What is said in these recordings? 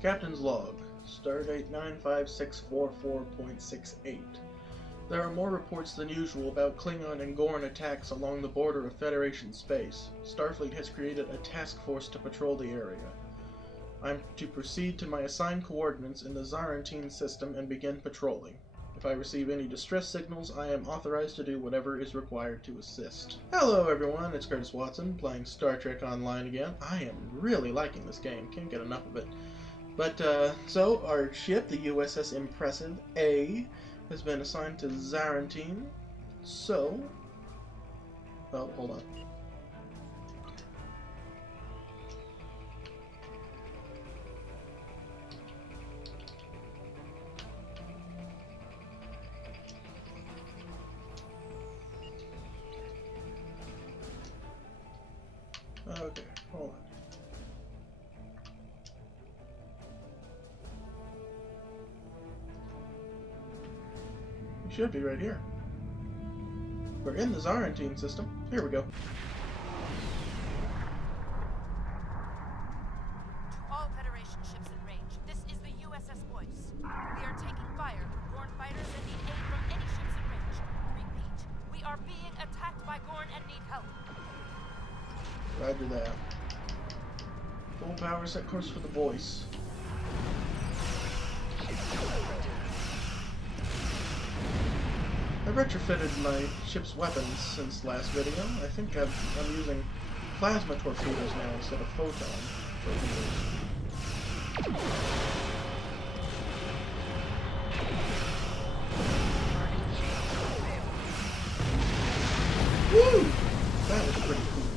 Captain's Log, Stardate 95644.68. There are more reports than usual about Klingon and Gorn attacks along the border of Federation space. Starfleet has created a task force to patrol the area. I'm to proceed to my assigned coordinates in the Zarantine system and begin patrolling. If I receive any distress signals, I am authorized to do whatever is required to assist. Hello everyone, it's Curtis Watson, playing Star Trek Online again. I am really liking this game, can't get enough of it. But, so, our ship, the USS Impressive A, has been assigned to Zarantine. So, well, hold on. Okay, hold on. We should be right here. We're in the Zarantine system. Here we go. To all Federation ships in range, this is the USS Voice. We are taking fire from Gorn fighters and need aid from any ships in range. Repeat, we are being attacked by Gorn and need help. Roger that. Full power, set course for the Voice. I retrofitted my ship's weapons since last video. I think I'm using plasma torpedoes now instead of photon torpedoes. Woo! That was pretty cool.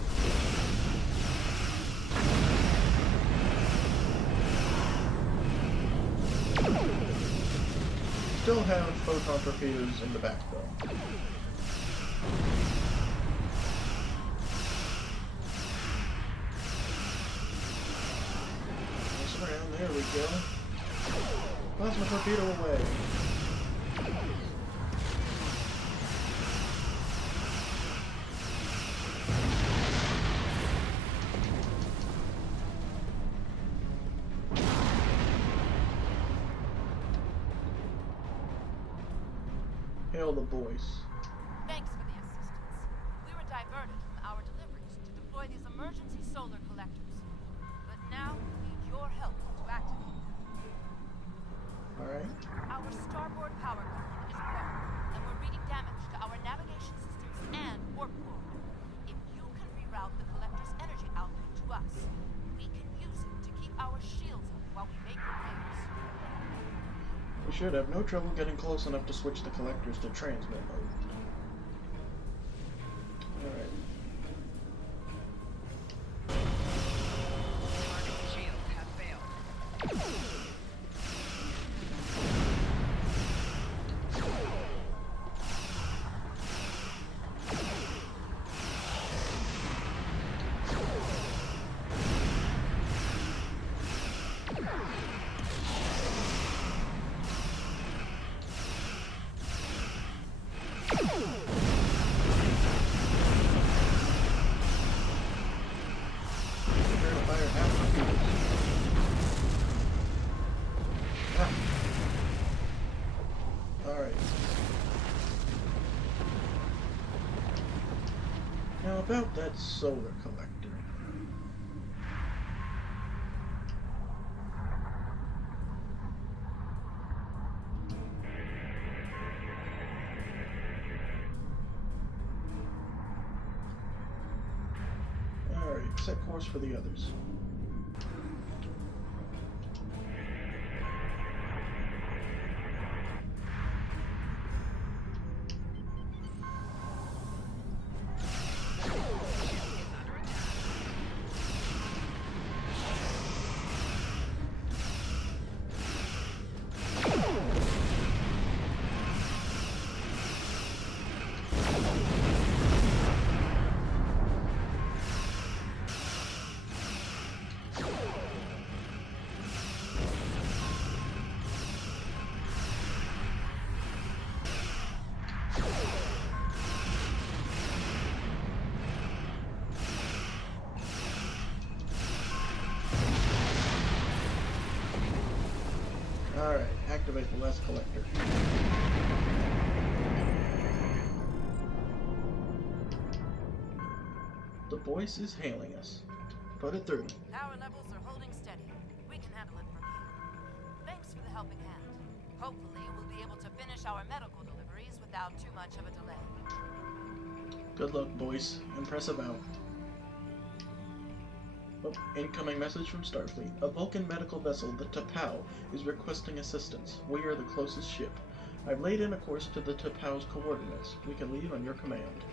Still have photon torpedoes in the back though. Nice around, there we go. Plasma torpedo away. Hail the Voice. Thanks for the assistance. We were diverted from our deliveries to deploy these emergency solar collectors. But now we need your help to activate them. Alright. Our starboard power cone is broken, and we're reading damage to our navigation systems and warp core. If you can reroute the collector's energy output to us, we can use it to keep our shields up while we make repairs. We should have no trouble getting close enough to switch the collectors to transmit mode. Alright. Shields have failed. Alright. Now about that solar collector. Alright, set course for the others. Alright, activate the last collector. The voice is hailing us. Put it through. Power levels are holding steady. We can handle it from here. Thanks for the helping hand. Hopefully, we'll be able to finish our medical deliveries without too much of a delay. Good luck, boys. Impressive out. Oh, incoming message from Starfleet. A Vulcan medical vessel, the T'Pau, is requesting assistance. We are the closest ship. I've laid in a course to the T'Pau's coordinates. We can leave on your command.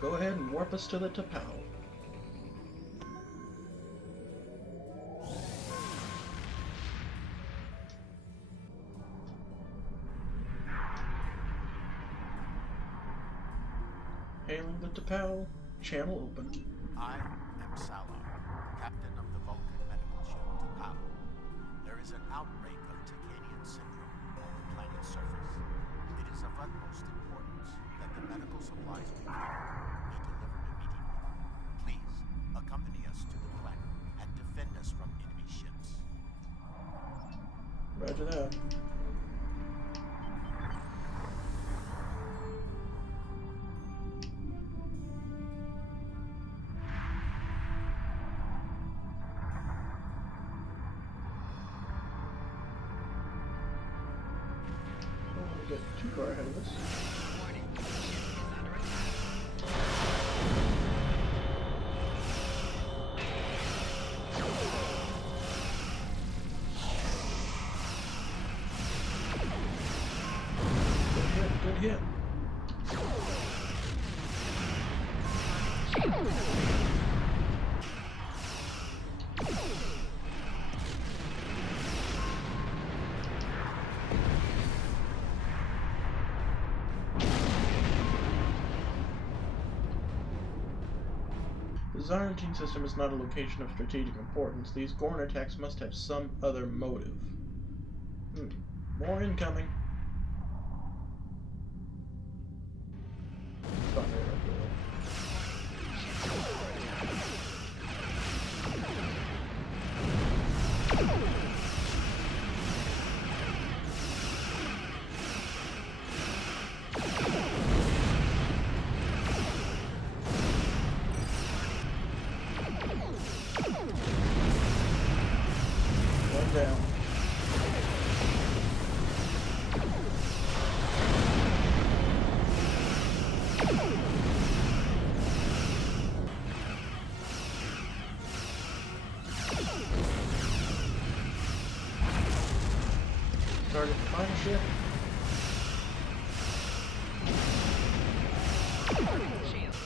Go ahead and warp us to the T'Pau. Hailing the T'Pau. Channel open. I am Salar, captain of the Vulcan medical ship T'Pau. There is an outbreak of Tacanian syndrome on the planet's surface. It is of utmost importance that the medical supplies we carry be delivered immediately. Please, accompany us to the planet and defend us from enemy ships. Roger that. Get too far ahead of us. Warning. Ship is under attack. Good hit. The Zarantine system is not a location of strategic importance. These Gorn attacks must have some other motive. More incoming. Fire up there. One down. Target the final ship. Shield.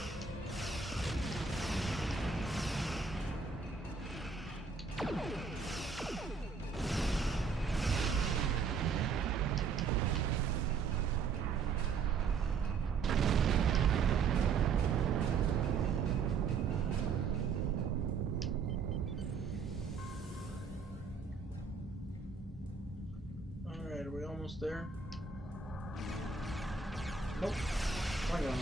Alright, are we almost there? Nope. Klingons.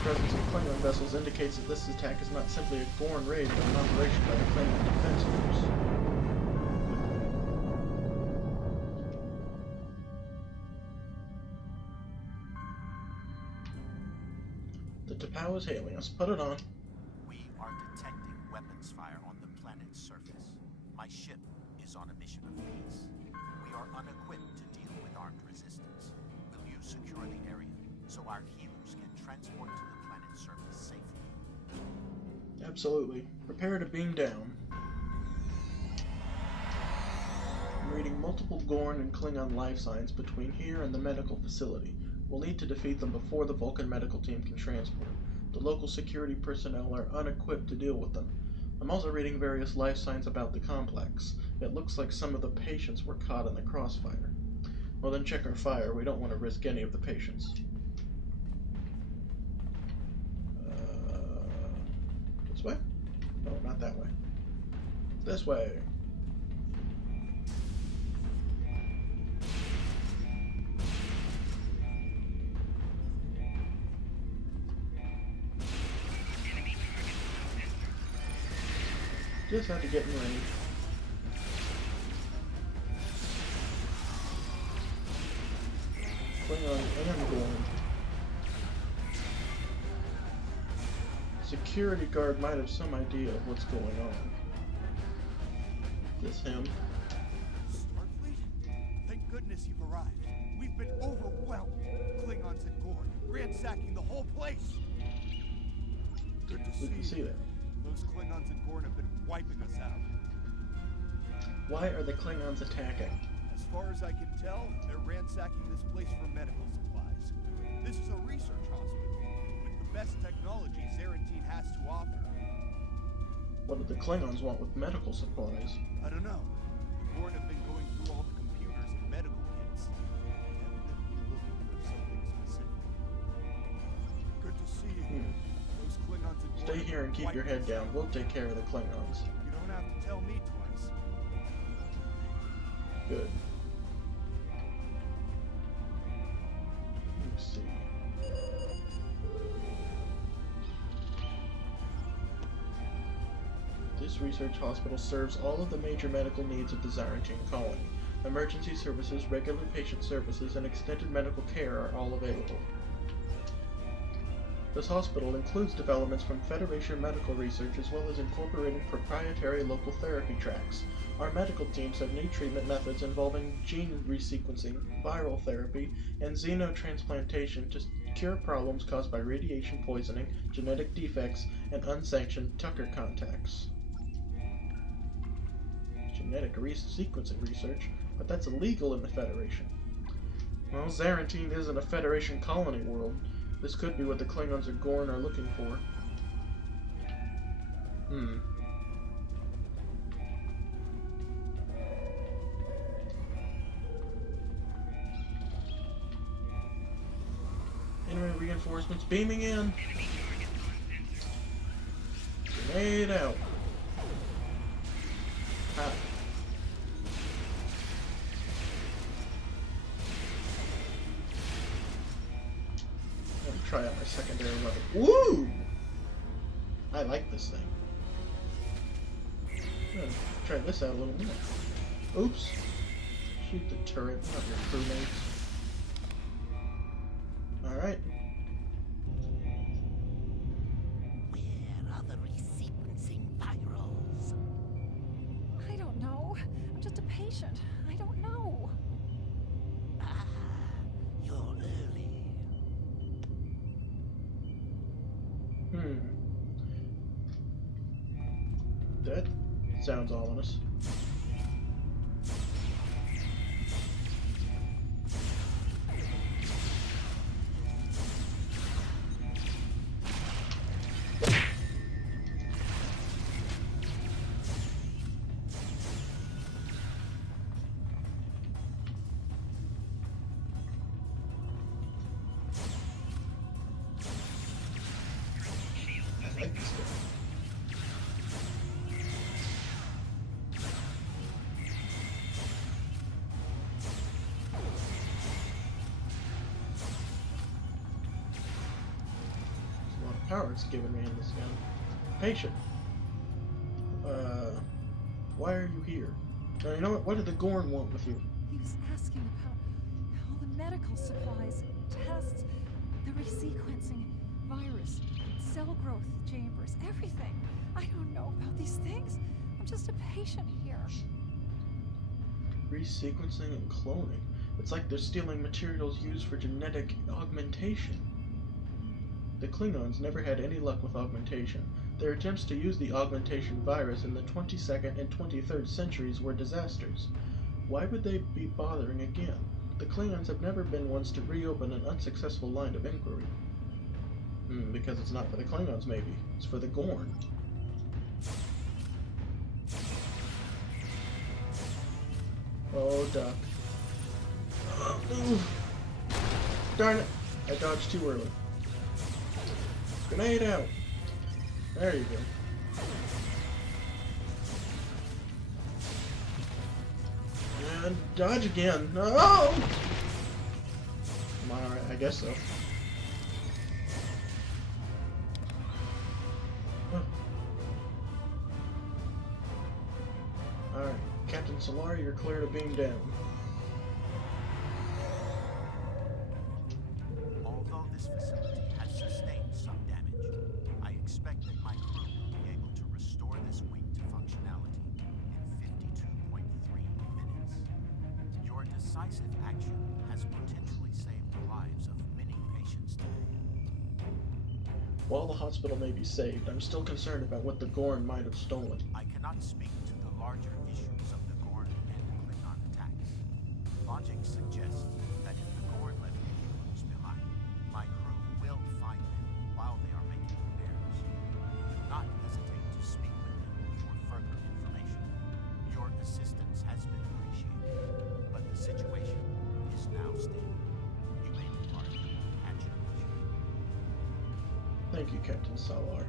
The presence of Klingon vessels indicates that this attack is not simply a Gorn raid, but an operation by the Klingon Defense Force. The T'Pau is hailing us. Put it on. We are detecting weapons fire on the planet's surface. My ship is on a mission of peace. We are unequipped to deal with armed resistance. Will you secure the area so our healers can transport to the planet's surface safely? Absolutely. Prepare to beam down. I'm reading multiple Gorn and Klingon life signs between here and the medical facility. We'll need to defeat them before the Vulcan medical team can transport. The local security personnel are unequipped to deal with them. I'm also reading various life signs about the complex. It looks like some of the patients were caught in the crossfire. Well, then check our fire. We don't want to risk any of the patients. This way? No, not that way. This way. Just had to get in range. Klingon and Gorn. Security guard might have some idea of what's going on. This him. Starfleet? Thank goodness you've arrived. We've been overwhelmed. Klingons and Gorn ransacking the whole place. Good to We can see that. Those Klingons and Gorn have been wiping us out. Why are the Klingons attacking? As far as I can tell, they're ransacking this place for medical supplies. This is a research hospital with the best technology Zarantine has to offer. What do the Klingons want with medical supplies? I don't know. The Gorn have been going through all the computers and medical kits. Evidently looking for something specific. Good to see you. Those Klingons and Gorn Stay here and keep your head down. We'll take care of the Klingons. You don't have to tell me twice. Good. Let's see. This research hospital serves all of the major medical needs of the Zarantine colony. Emergency services, regular patient services, and extended medical care are all available. This hospital includes developments from Federation medical research as well as incorporating proprietary local therapy tracks. Our medical teams have new treatment methods involving gene resequencing, viral therapy, and xenotransplantation to cure problems caused by radiation poisoning, genetic defects, and unsanctioned Tucker contacts. Genetic sequencing research? But that's illegal in the Federation. Well, Zarantine isn't a Federation colony world. This could be what the Klingons or Gorn are looking for. Enemy reinforcements beaming in. Grenade out. Ah. Try out my secondary weapon. Woo! I like this thing. I'm gonna try this out a little more. Oops. Shoot the turret, not your crewmates. Alright. Where are the resequencing virals? I don't know. I'm just a patient. I don't know. Ah, you're early. That sounds ominous. I like this guy. Power it's giving me in this gun. Patient. Why are you here? Now, you know what? What did the Gorn want with you? He was asking about all the medical supplies, tests, the resequencing, virus, cell growth chambers, everything. I don't know about these things. I'm just a patient here. Resequencing and cloning. It's like they're stealing materials used for genetic augmentation. The Klingons never had any luck with augmentation. Their attempts to use the augmentation virus in the 22nd and 23rd centuries were disasters. Why would they be bothering again? The Klingons have never been ones to reopen an unsuccessful line of inquiry. Because it's not for the Klingons, maybe. It's for the Gorn. Oh, duck. Ooh. Darn it! I dodged too early. Grenade out! There you go. And dodge again. No! Come on, alright, I guess so. Alright, Captain Solar, you're clear to beam down. Although this facility has sustained some damage, I expect that my crew will be able to restore this wing to functionality in 52.3 minutes. Your decisive action has potentially saved the lives of many patients today. While the hospital may be saved, I'm still concerned about what the Gorn might have stolen. I cannot speak to the larger issues of the Gorn and Klingon attacks. Logic suggests that if the Gorn left any clues behind, my crew will find them while they are making repairs. Do not hesitate to speak with them for further information. Your assistance has been appreciated, but the situation is now stable. You may depart at your leisure. Thank you, Captain Solar.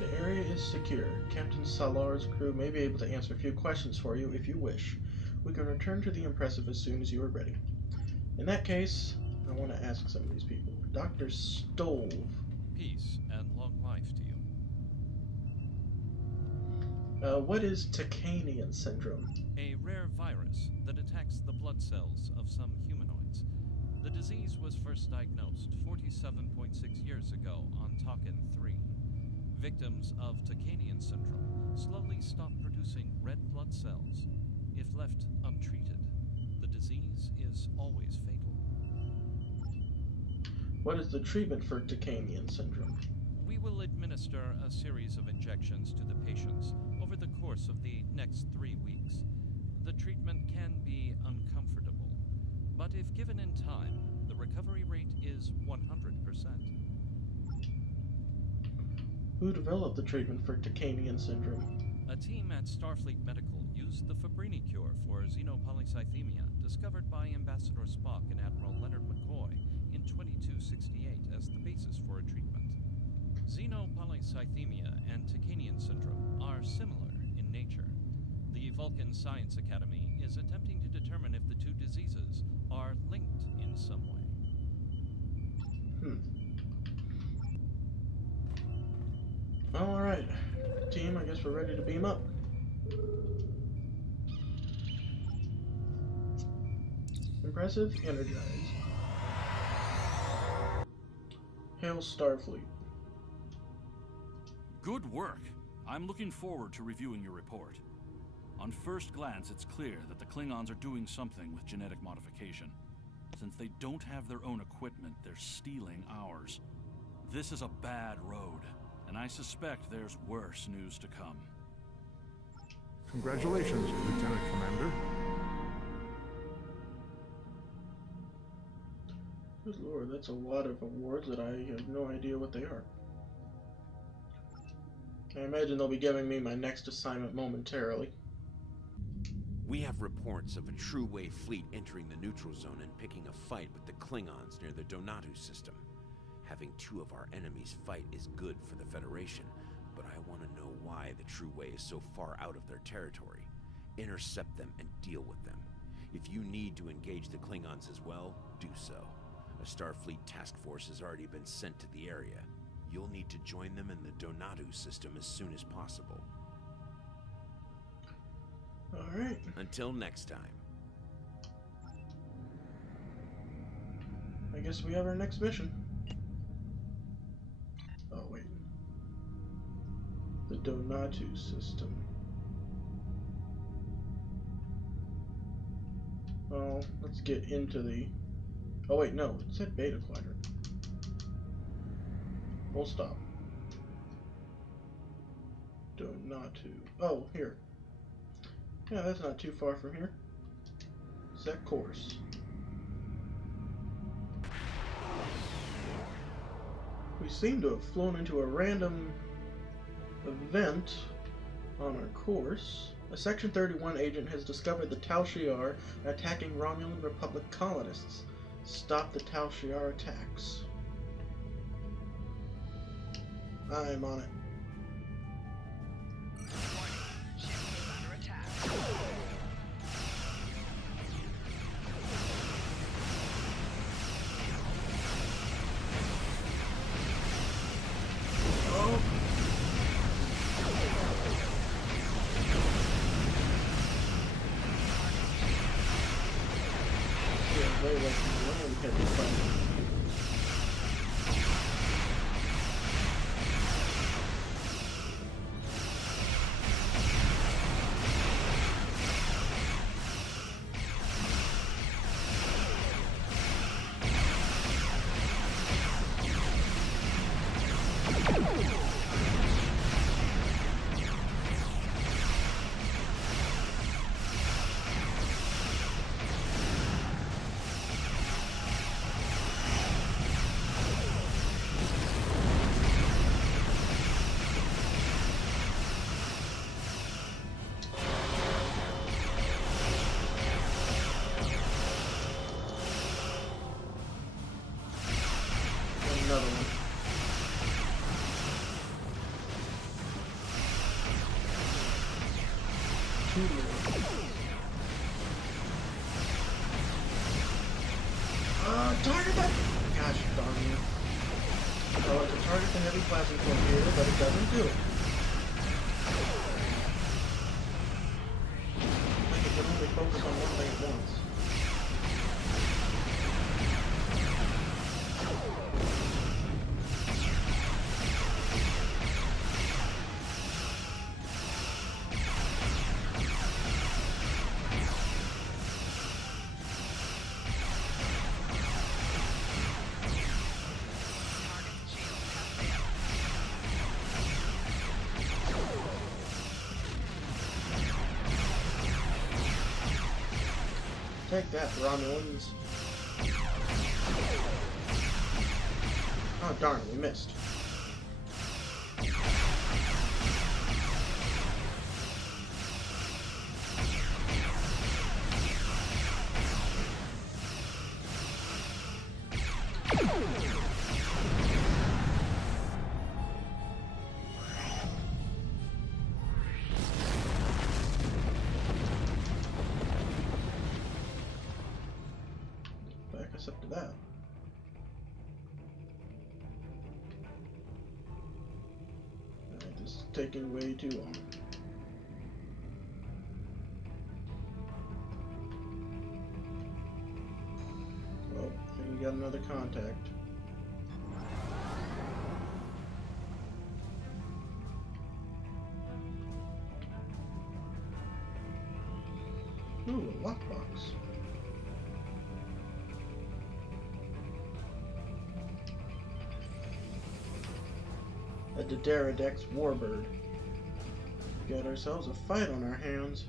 The area is secure. Captain Solar's crew may be able to answer a few questions for you if you wish. We can return to the Impressive as soon as you are ready. In that case, I want to ask some of these people. Dr. Stove. Peace and long life to you. What is Tacanian syndrome? A rare virus that attacks the blood cells of some humanoids. The disease was first diagnosed 47.6 years ago on Taken 3. Victims of Tacanian syndrome slowly stop producing red blood cells. If left untreated, the disease is always fatal. What is the treatment for Tacanian syndrome? We will administer a series of injections to the patients over the course of the next 3 weeks. The treatment can be uncomfortable, but if given in time, the recovery rate is 100%. Who developed the treatment for Tacanian syndrome? A team at Starfleet Medical used the Fabrini cure for xenopolycythemia, discovered by Ambassador Spock and Admiral Leonard McCoy in 2268 as the basis for a treatment. Xenopolycythemia and Tacanian syndrome are similar in nature. The Vulcan Science Academy is attempting to determine if the two diseases are linked in some way. Alright, team, I guess we're ready to beam up. Impressive, energize. Hail Starfleet. Good work. I'm looking forward to reviewing your report. On first glance, it's clear that the Klingons are doing something with genetic modification. Since they don't have their own equipment, they're stealing ours. This is a bad road, and I suspect there's worse news to come. Congratulations, Lieutenant Commander. Good lord, that's a lot of awards that I have no idea what they are. I imagine they'll be giving me my next assignment momentarily. We have reports of a true wave fleet entering the neutral zone and picking a fight with the Klingons near the Donatu system. Having two of our enemies fight is good for the Federation, but I want to know why the true way is so far out of their territory. Intercept them and deal with them. If you need to engage the Klingons as well, do so. A Starfleet task force has already been sent to the area. You'll need to join them in the Donatu system as soon as possible. Alright. Until next time. I guess we have our next mission. Oh, wait. The Donatu system. Oh, let's get into the... Oh, wait, no. It said Beta Quadrant. Full stop. Donatu. Oh, here. Yeah, that's not too far from here. Set course. We seem to have flown into a random event On our course, a Section 31 agent has discovered the Tal Shiar attacking Romulan Republic colonists. Stop the Tal Shiar attacks. I'm on it. Ship is under attack. Oh! Yeah, very well from the land heavy fighting. Another one. Two more. Target that! Gosh darn you. Oh, it's a target the heavy plasma torpedo, but it doesn't do it. Like it can only focus on one thing at once. Target's shield has failed. Take that, Romulans. Oh darn, we missed. Back us up to that. Alright, this is taking way too long. Well, I think we got another contact. Ooh, a lockbox. A Dederadex warbird. Got ourselves a fight on our hands.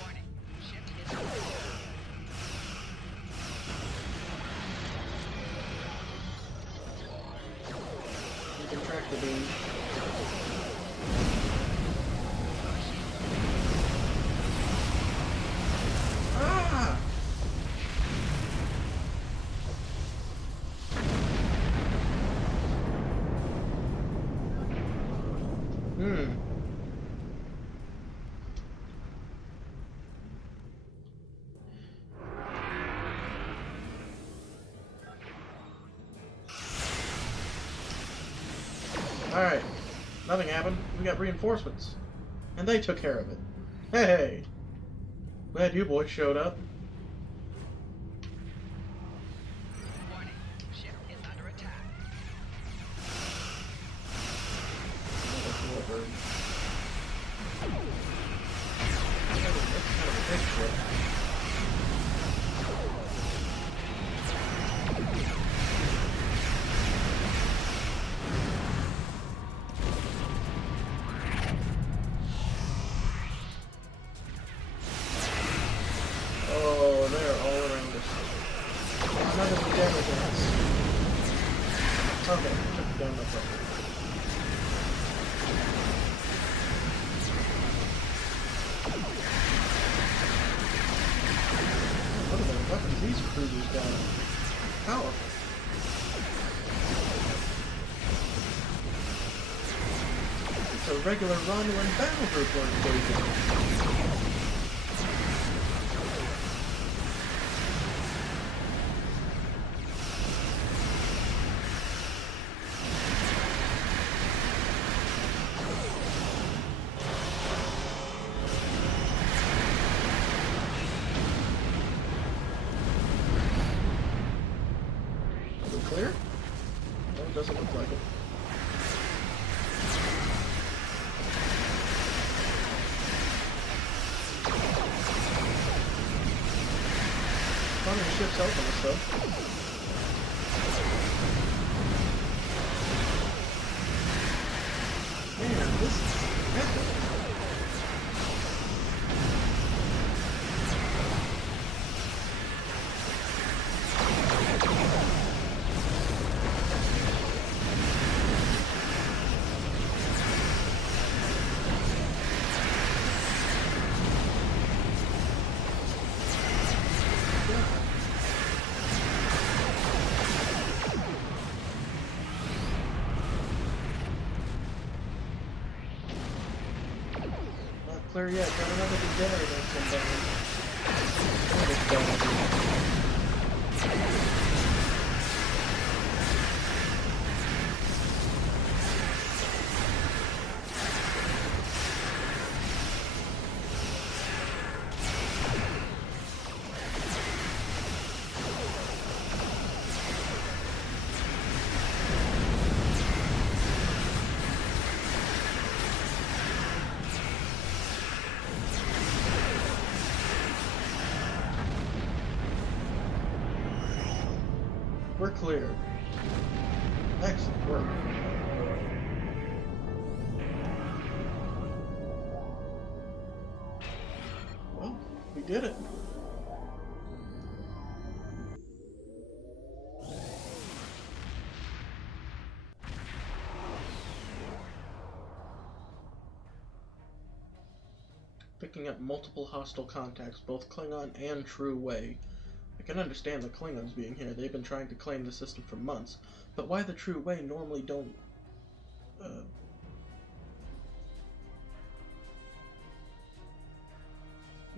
Warning. Ship is under attack. You can track the beam. Ah! Alright. Nothing happened. We got reinforcements. And they took care of it. Hey! Glad you boys showed up. Warning. Ship is under attack. Warbird. That's kind of a big ship. Oh, these cruisers down. Powerful. It's a regular Romulan battle group we're engaging. Clear? No, it doesn't look like it. Funny, the ship's helping us though. Man, this is epic. Clear yet, got another degenerator We're clear. Excellent work. Well, we did it. Picking up multiple hostile contacts, both Klingon and True Way. I can understand the Klingons being here. They've been trying to claim the system for months. But why the True Way normally don't...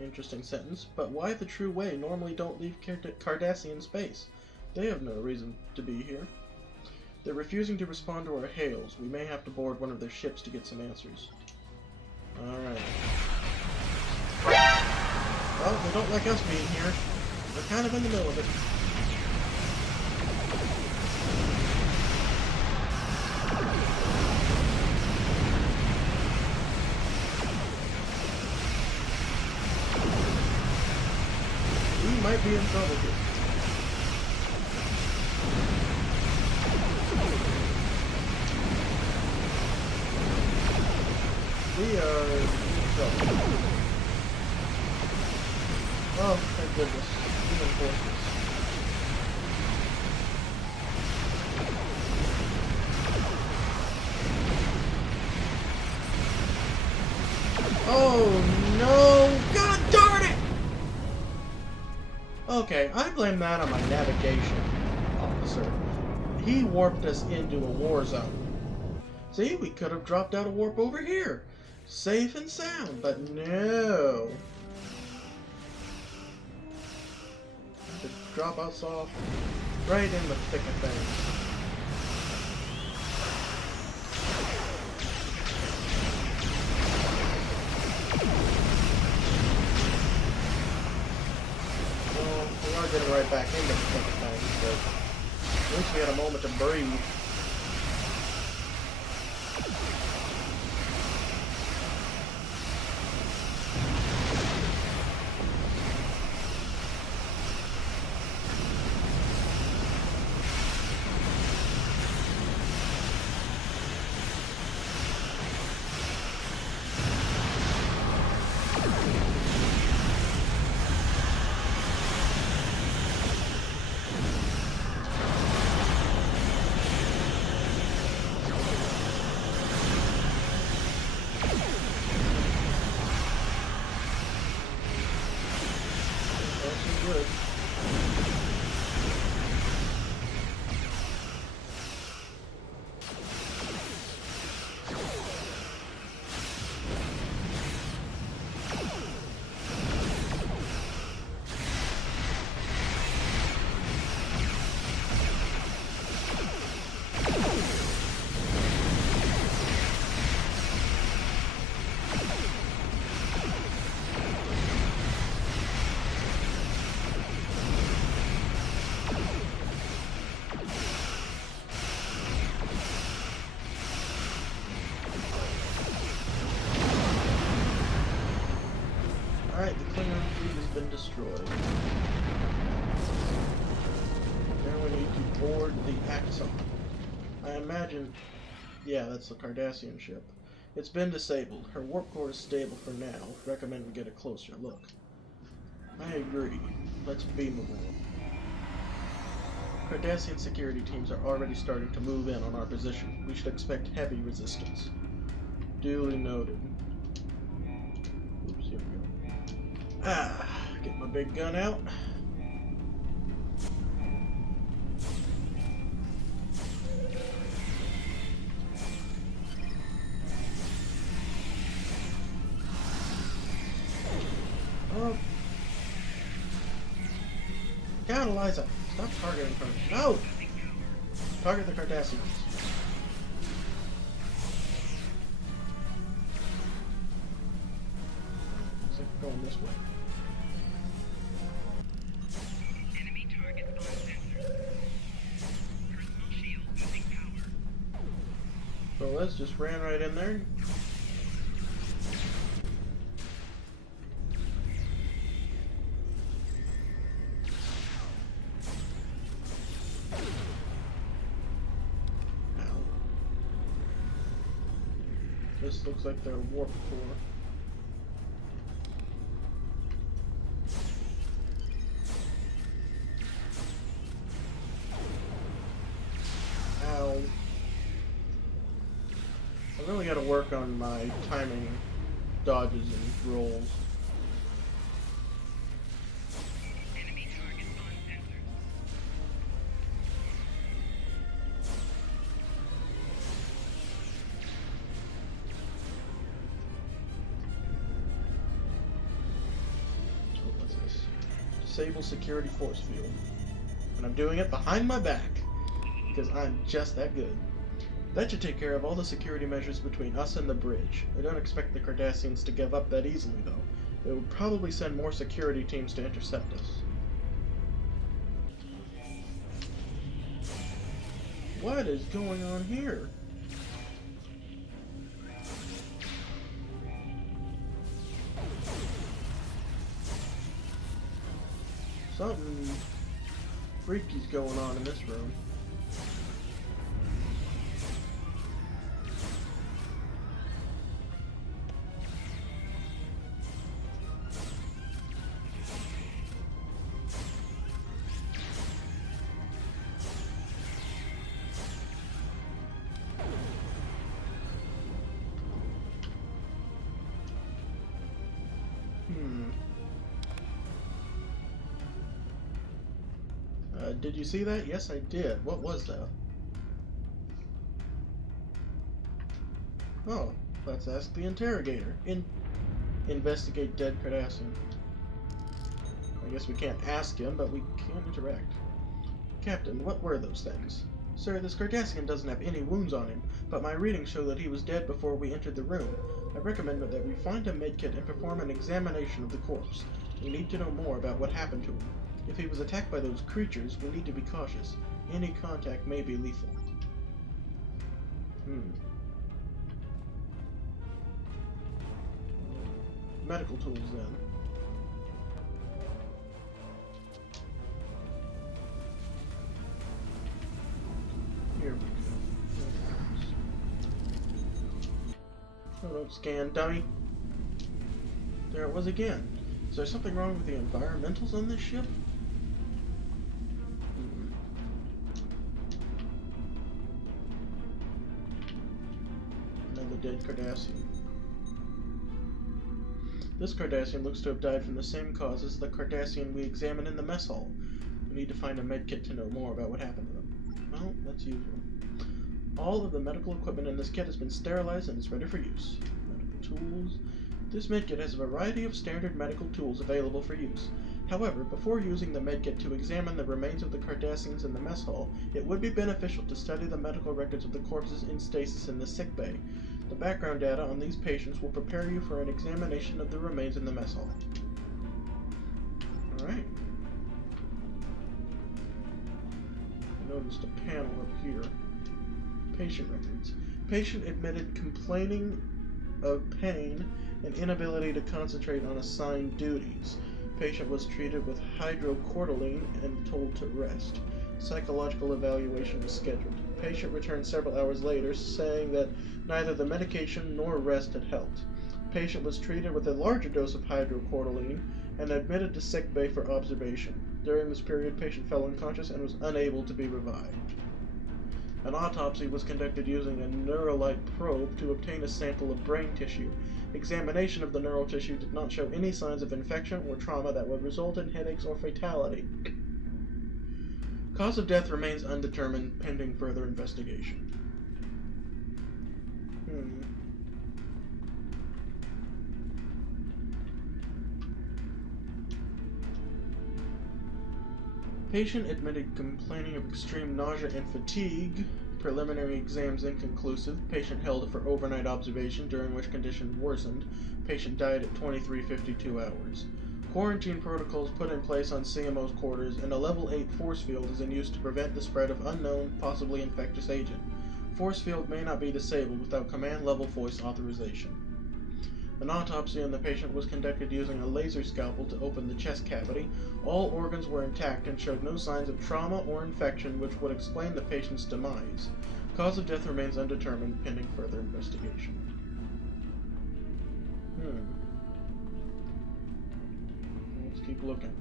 Interesting sentence. But why the True Way normally don't leave Cardassian space? They have no reason to be here. They're refusing to respond to our hails. We may have to board one of their ships to get some answers. Alright. Well, they don't like us being here. We're kind of in the middle of it. We might be in trouble here. We are in trouble. Oh, thank goodness. Human forces. Oh no! God darn it! Okay, I blame that on my navigation officer. He warped us into a war zone. See, we could have dropped out a warp over here. Safe and sound, but no. To drop us off right in the thick of things. Well, we are getting right back into the thick of things, but at least we had a moment to breathe. Good. Alright, the Klingon fleet has been destroyed. Now we need to board the Axon. I imagine... yeah, that's the Cardassian ship. It's been disabled. Her warp core is stable for now. Recommend we get a closer look. I agree. Let's beam aboard. Cardassian security teams are already starting to move in on our position. We should expect heavy resistance. Duly noted. Oops, here we go. Get my big gun out. Oh. God, Eliza, stop targeting her. No! Target the Cardassians. Looks like we're going this way. Enemy target on sensor. Personal shield losing power. So let's just ran right in there. This looks like their warp core. Ow. I really gotta work on my timing, dodges, and rolls. Enemy target on sensor. What's this? Disable security force field. And I'm doing it behind my back, because I'm just that good. That should take care of all the security measures between us and the bridge. I don't expect the Cardassians to give up that easily, though. They will probably send more security teams to intercept us. What is going on here? Something freaky's going on in this room. Did you see that? Yes, I did. What was that? Oh, let's ask the interrogator. Investigate dead Cardassian. I guess we can't ask him, but we can interact. Captain, what were those things? Sir, this Cardassian doesn't have any wounds on him, but my readings show that he was dead before we entered the room. I recommend that we find a medkit and perform an examination of the corpse. We need to know more about what happened to him. If he was attacked by those creatures, we need to be cautious. Any contact may be lethal. Medical tools, then. Here we go. Oh, don't scan, dummy. There it was again. Is there something wrong with the environmentals on this ship? Another dead Cardassian. This Cardassian looks to have died from the same cause as the Cardassian we examined in the mess hall. We need to find a medkit to know more about what happened to them. Well, that's usual. All of the medical equipment in this kit has been sterilized and is ready for use. Medical tools. This medkit has a variety of standard medical tools available for use. However, before using the medkit to examine the remains of the Cardassians in the mess hall, it would be beneficial to study the medical records of the corpses in stasis in the sick bay. The background data on these patients will prepare you for an examination of the remains in the mess hall. Alright. I noticed a panel up here. Patient records. Patient admitted complaining of pain and inability to concentrate on assigned duties. Patient was treated with hydrocortisone and told to rest. Psychological evaluation was scheduled. Patient returned several hours later, saying that neither the medication nor rest had helped. Patient was treated with a larger dose of hydrocortisone and admitted to sick bay for observation. During this period, patient fell unconscious and was unable to be revived. An autopsy was conducted using a neurolite probe to obtain a sample of brain tissue. Examination of the neural tissue did not show any signs of infection or trauma that would result in headaches or fatality. Cause of death remains undetermined, pending further investigation. Patient admitted complaining of extreme nausea and fatigue. Preliminary exams inconclusive. Patient held for overnight observation, during which condition worsened. Patient died at 23:52 hours. Quarantine protocols put in place on CMO's quarters, and a level 8 force field is in use to prevent the spread of unknown, possibly infectious agent. Force field may not be disabled without command level voice authorization. An autopsy on the patient was conducted using a laser scalpel to open the chest cavity. All organs were intact and showed no signs of trauma or infection, which would explain the patient's demise. Cause of death remains undetermined, pending further investigation. Let's keep looking.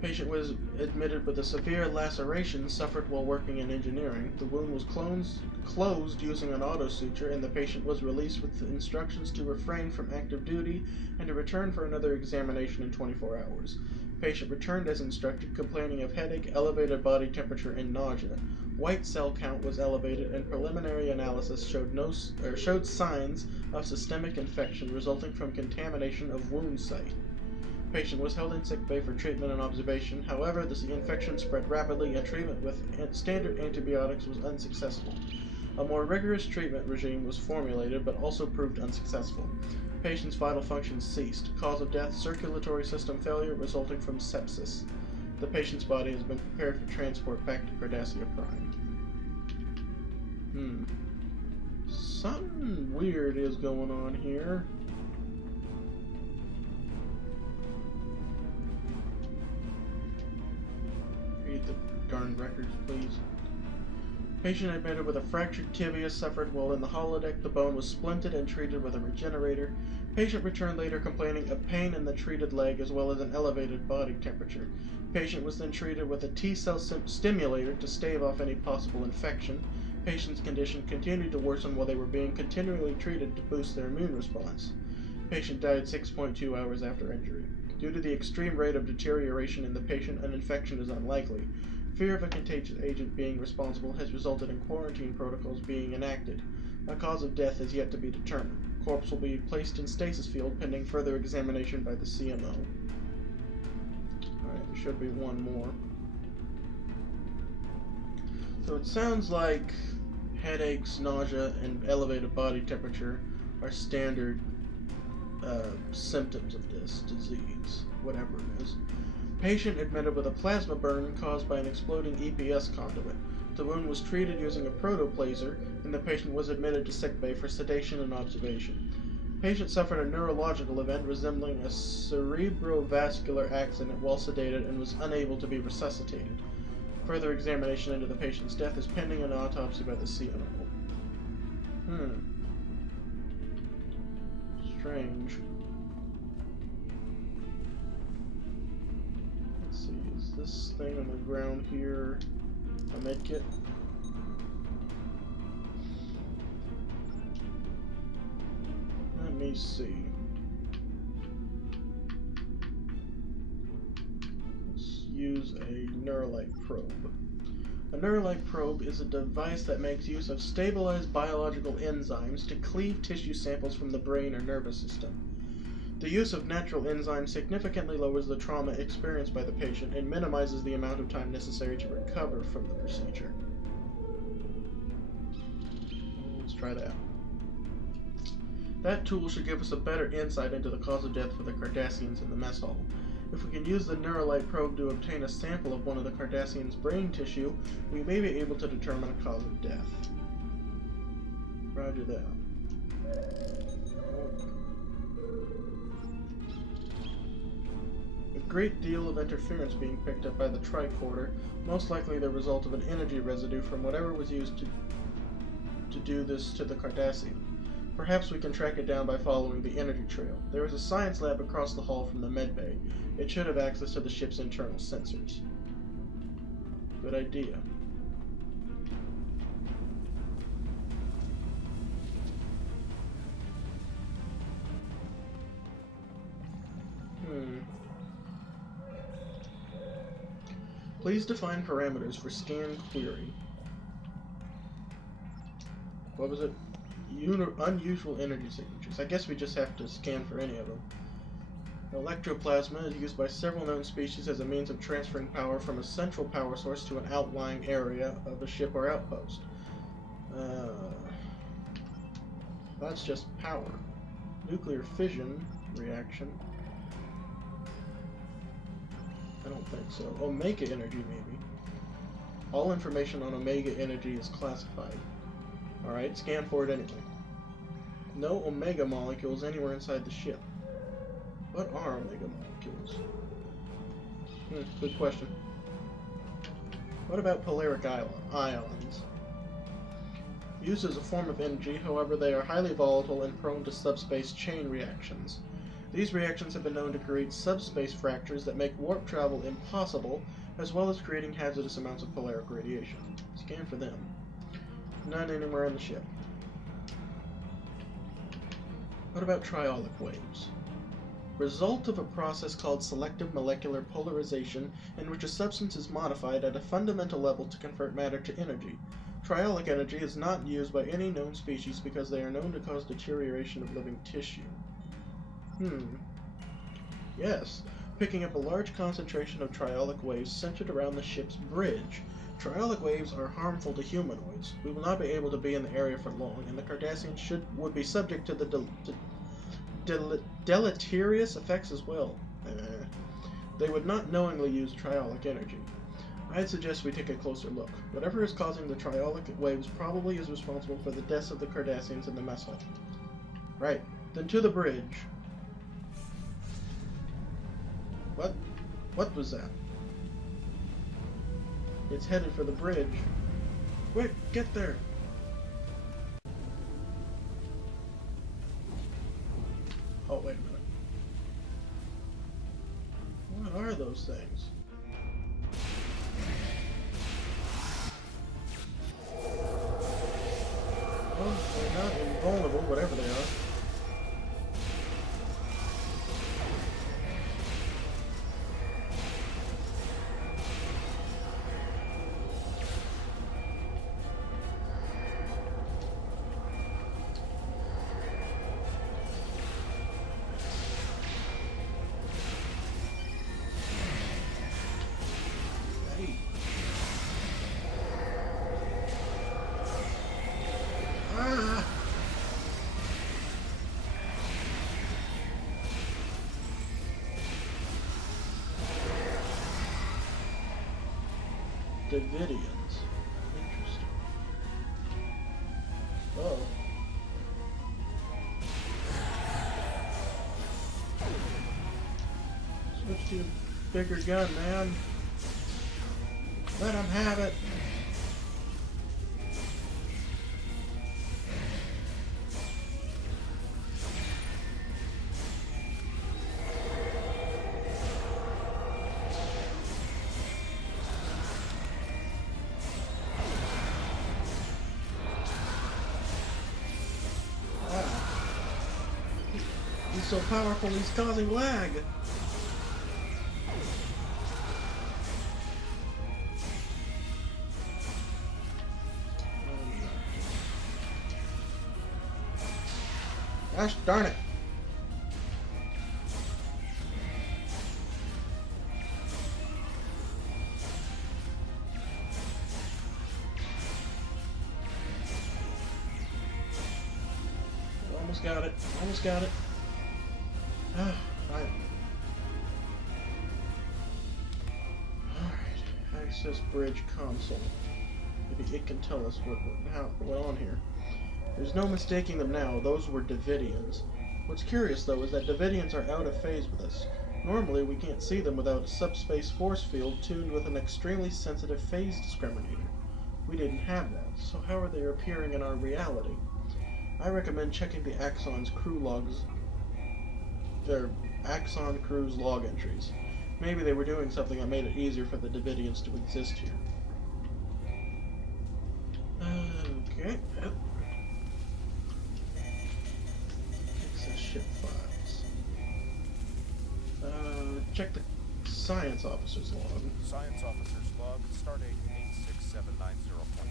Patient was admitted with a severe laceration suffered while working in engineering. The wound was closed using an auto-suture, and the patient was released with instructions to refrain from active duty and to return for another examination in 24 hours. Patient returned as instructed, complaining of headache, elevated body temperature, and nausea. White cell count was elevated, and preliminary analysis showed signs of systemic infection resulting from contamination of wound site. Patient was held in sick bay for treatment and observation. However, the infection spread rapidly, and treatment with standard antibiotics was unsuccessful. A more rigorous treatment regime was formulated, but also proved unsuccessful. Patient's vital functions ceased. Cause of death: circulatory system failure resulting from sepsis. The patient's body has been prepared for transport back to Cardassia Prime. Something weird is going on here. Read the darn records, please. Patient admitted with a fractured tibia suffered while in the holodeck. The bone was splinted and treated with a regenerator. Patient returned later complaining of pain in the treated leg as well as an elevated body temperature. Patient was then treated with a T-cell stimulator to stave off any possible infection. Patient's condition continued to worsen while they were being continually treated to boost their immune response. Patient died 6.2 hours after injury. Due to the extreme rate of deterioration in the patient, an infection is unlikely. Fear of a contagious agent being responsible has resulted in quarantine protocols being enacted. A cause of death is yet to be determined. Corpse will be placed in stasis field pending further examination by the CMO. Alright, there should be one more. So it sounds like headaches, nausea, and elevated body temperature are standard symptoms of this disease, whatever it is. Patient admitted with a plasma burn caused by an exploding EPS conduit. The wound was treated using a protoplaser, and the patient was admitted to sickbay for sedation and observation. Patient suffered a neurological event resembling a cerebrovascular accident while sedated and was unable to be resuscitated. Further examination into the patient's death is pending an autopsy by the CMO. Strange. Let's see, is this thing on the ground here a medkit? Let me see. Let's use a neurolite probe. A neurolite probe is a device that makes use of stabilized biological enzymes to cleave tissue samples from the brain or nervous system. The use of natural enzymes significantly lowers the trauma experienced by the patient and minimizes the amount of time necessary to recover from the procedure. Let's try that. That tool should give us a better insight into the cause of death for the Cardassians in the mess hall. If we can use the neurolite probe to obtain a sample of one of the Cardassians' brain tissue, we may be able to determine a cause of death. Roger that. A great deal of interference being picked up by the tricorder, most likely the result of an energy residue from whatever was used to do this to the Cardassian. Perhaps we can track it down by following the energy trail. There is a science lab across the hall from the medbay. It should have access to the ship's internal sensors. Good idea. Please define parameters for scan query. What was it? Unusual energy signatures. I guess we just have to scan for any of them. Electroplasma is used by several known species as a means of transferring power from a central power source to an outlying area of a ship or outpost. That's just power. Nuclear fission reaction. I don't think so. Omega energy, maybe. All information on Omega energy is classified. Alright, scan for it anyway. No Omega molecules anywhere inside the ship. What are Omega molecules? Good question. What about polaric ions? Used as a form of energy, however, they are highly volatile and prone to subspace chain reactions. These reactions have been known to create subspace fractures that make warp travel impossible, as well as creating hazardous amounts of polaric radiation. Scan for them. None anywhere on the ship. What about triolic waves? Result of a process called selective molecular polarization, in which a substance is modified at a fundamental level to convert matter to energy. Triolic energy is not used by any known species because they are known to cause deterioration of living tissue. Yes, picking up a large concentration of triolic waves centered around the ship's bridge. Triolic waves are harmful to humanoids. We will not be able to be in the area for long, and the Cardassians would be subject to the deleterious effects as well. They would not knowingly use triolic energy. I'd suggest we take a closer look. Whatever is causing the triolic waves probably is responsible for the deaths of the Cardassians in the mess hall. Right, then to the bridge. What was that? It's headed for the bridge. Quick, get there! Oh, wait a minute. What are those things? Well, they're not invulnerable, whatever they are. Davidians. Interesting. Oh. Switch to a bigger gun, man. Let him have it. He's so powerful, he's causing lag. Gosh darn it. Almost got it. Almost got it. Alright. Access bridge console. Maybe it can tell us what went on here. There's no mistaking them now, those were Davidians. What's curious, though, is that Davidians are out of phase with us. Normally, we can't see them without a subspace force field tuned with an extremely sensitive phase discriminator. We didn't have that, so how are they appearing in our reality? I recommend checking the Axon's crew logs. Their Axon crew's log entries. Maybe they were doing something that made it easier for the Davidians to exist here. Okay. Access ship files. Check the Science Officer's log. Science Officer's log, stardate 86790.8.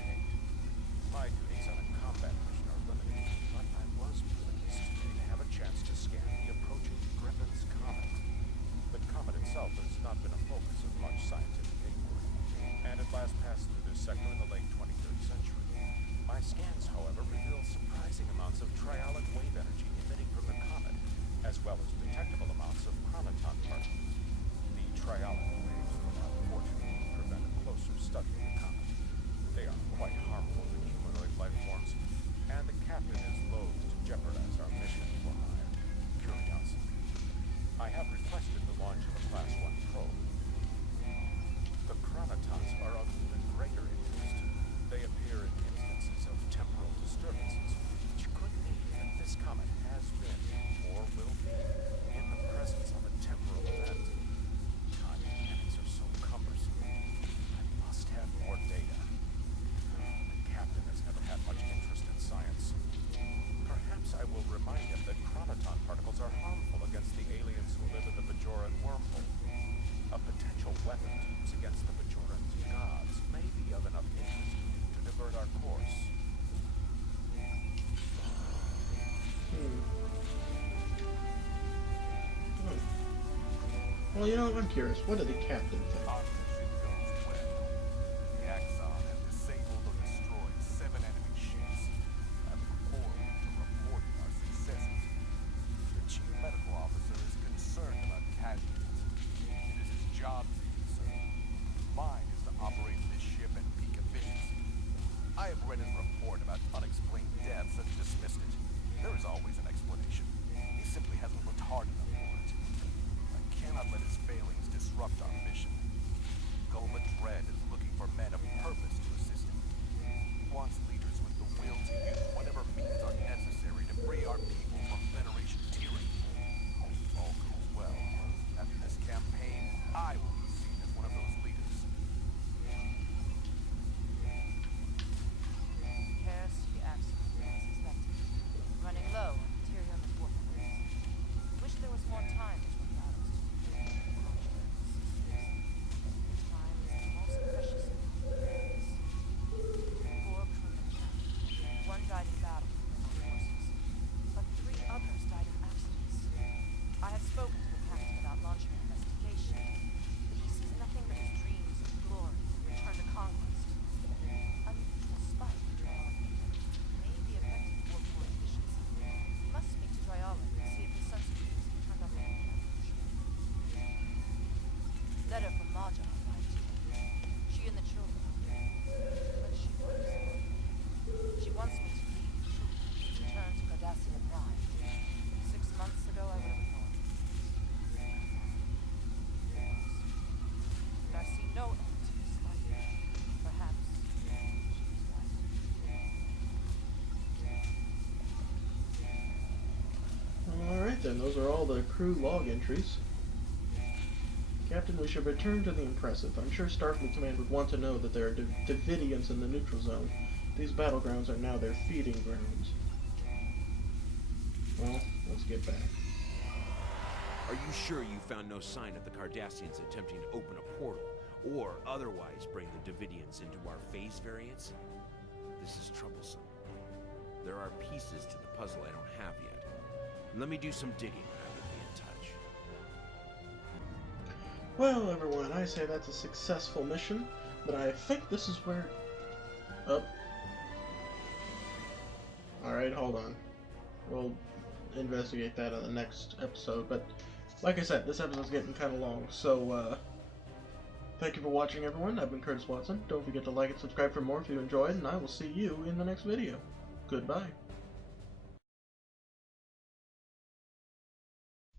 My duties on a combat mission are limited, but I was pleased today to have a chance to scan the approaching Griffin's Comet. The comet itself has not been a focus of much scientific inquiry, and it last passed through this sector in the late 23rd century. My scans, however, reveal surprising amounts of triolic wave energy emitting from the comet, as well as detectable amounts of chronoton particles. The triolic waves will unfortunately prevent a closer study of the comet. They are quite harmful to humanoid life forms, and the captain is loath to jeopardize our mission for my curiosity. I have requested the launch of a Class 1 probe. The chronotons are of even greater interest. They appear in instances of temporal disturbances, which could mean that this comet has been, or will be, in the presence of a temporal event. Time mechanics are so cumbersome. I must have more data. The captain has never had much interest in science. Perhaps I will remind him that chronoton particles are harmful against the aliens who live in the Bajoran wormhole. A potential weapon to use against the Bajoran gods may be of enough interest to divert our course. Well, you know, I'm curious. What did the captain think? Our mission goes well. The Axon has disabled or destroyed 7 enemy ships. I look forward to reporting our successes. The chief medical officer is concerned about casualties. It is his job to be concerned. Mine is to operate this ship at peak efficiency. I have read his report about unexplained deaths and dismissed it. There is always an explanation. He simply hasn't looked hard enough for it. I cannot let his failings disrupt our mission. Goma Dread is looking for men of purpose to assist him. He wants leaders with the will to use whatever means are necessary to free our people from Federation tyranny. If all goes well, after this campaign, I will be seen as one of those leaders. Repairs to the Axon, as expected. Running low on material and warp parts. Wish there was more time between battles. Time is the most precious thing there is. 4 crewmen died. 1 died in battle with Klingon forces, but 3 others died in accidents. I have spoken to the captain about launching an investigation, but he sees nothing but his dreams of glory and return to conquest. Unusual spike in triolic may be affecting warp core efficiency. We must speak to Triolic and see if his sensitivities can be turned off on the letter from Maja arrived today. She and the children. But she works. She wants me to leave the troop and return to Cardassian Prime. 6 months ago, I would have ignored it. But I see no end to this fight. Perhaps she was right. Alright then, those are all the crew log entries. Captain, we should return to the Impressive. I'm sure Starfleet Command would want to know that there are Davidians in the neutral zone. These battlegrounds are now their feeding grounds. Well, let's get back. Are you sure you found no sign of the Cardassians attempting to open a portal, or otherwise bring the Davidians into our phase variance? This is troublesome. There are pieces to the puzzle I don't have yet. Let me do some digging and I will be in touch. Well, everyone, I say that's a successful mission, but I think this is where... Oh. Alright, hold on. We'll investigate that in the next episode, but like I said, this episode's getting kind of long, so thank you for watching, everyone. I've been Curtis Watson. Don't forget to like and subscribe for more if you enjoyed, and I will see you in the next video. Goodbye. Goodbye.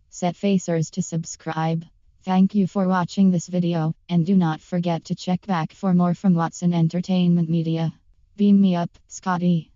Set Facers to subscribe. Thank you for watching this video, and do not forget to check back for more from Watson Entertainment Media. Beam me up, Scotty.